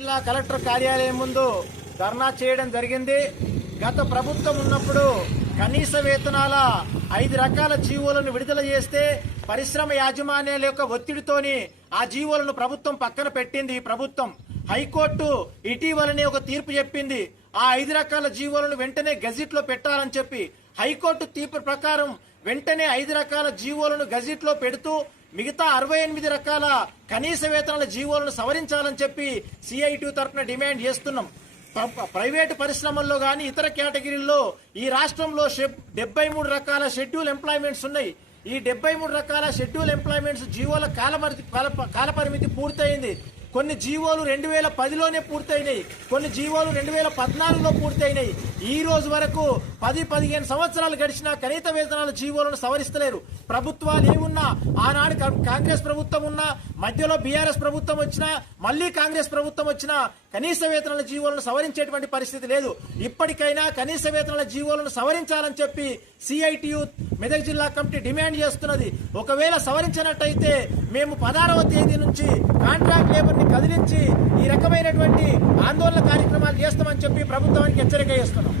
జిల్లా కలెక్టర్ కార్యాలయం ముందు ధర్నా చేయడం జరిగింది. గత ప్రభుత్వం ఉన్నప్పుడు కనీస వేతనాల 5 రకాల జీవోలను విడుదల చేస్తే పరిశ్రమ యాజమాన్యాల యొక్క ఒత్తిడితోని ఆ జీవోలను ప్రభుత్వం పక్కన పెట్టింది. ప్రభుత్వం హైకోర్టు ఇటీవలనే ఒక తీర్పు చెప్పింది. ఆ 5 రకాల జీవోలను వెంటనే గెజిట్ లో పెట్టాలని చెప్పి హైకోర్టు తీర్పు ప్రకారం వెంటనే 5 రకాల జీవోలను గెజిట్ లో పెడుతూ మిగతా 68 రకాల కనీస వేతనాల జీవోలను సవరించాలని చెప్పి సిఐటి తరఫున డిమాండ్ చేస్తున్నాం. ప్రైవేటు పరిశ్రమల్లో గాని ఇతర కేటగిరీల్లో ఈ రాష్ట్రంలో 73 రకాల షెడ్యూల్ ఎంప్లాయ్మెంట్స్ ఉన్నాయి. ఈ 73 రకాల షెడ్యూల్ ఎంప్లాయ్మెంట్స్ జీవోల కాలపరిమితి పూర్తయింది. కొన్ని జీవోలు 2010లోనే పూర్తయినాయి, కొన్ని జీవోలు 2014లో పూర్తయినాయి. ఈ రోజు వరకు 10-15 సంవత్సరాలు గడిచినా కనీస వేతనాల జీవోలను సవరిస్తలేరు. ప్రభుత్వాలు ఏమున్నా, ఆనాడు కాంగ్రెస్ ప్రభుత్వం ఉన్నా, మధ్యలో బీఆర్ఎస్ ప్రభుత్వం వచ్చినా, మళ్లీ కాంగ్రెస్ ప్రభుత్వం వచ్చినా కనీస వేతనాల జీవోలను సవరించేటువంటి పరిస్థితి లేదు. ఇప్పటికైనా కనీస వేతనాల జీవోలను సవరించాలని చెప్పి సిఐటియు మెదక్ జిల్లా కమిటీ డిమాండ్ చేస్తున్నది. ఒకవేళ సవరించినట్టయితే మేము 16వ తేదీ నుంచి కాంట్రాక్ట్ లేబర్ ని కదిలించి ఈ రకమైనటువంటి ఆందోళన కార్యక్రమాలు చేస్తామని చెప్పి ప్రభుత్వానికి హెచ్చరిక చేస్తున్నాం.